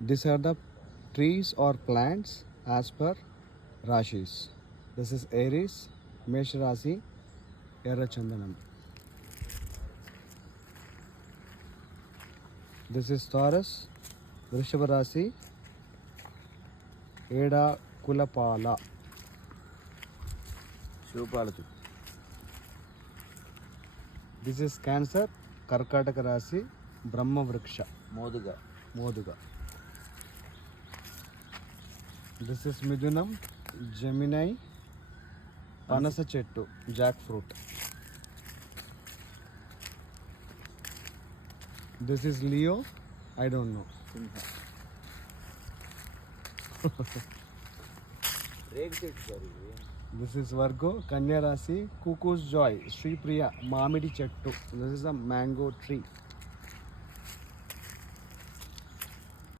These are the trees or plants as per Rashis. This is Aries, Mesh Rasi, Erra Chandanam. This is Taurus, Vrishava Rasi, Eda Kulapala. శివపాలతు. This is Cancer, Karkataka Rasi, Brahma Vriksha, మోదుగా. Moduga. This is Midunam, Gemini, Panasa Chettu, Jackfruit. This is Leo, I don't know. సింహ. రేగు చెట్టు sir ఇది. This is Virgo, Kanya Rasi, Cuckoo's Joy, Sri Priya, Mamidi Chettu. This is a mango tree.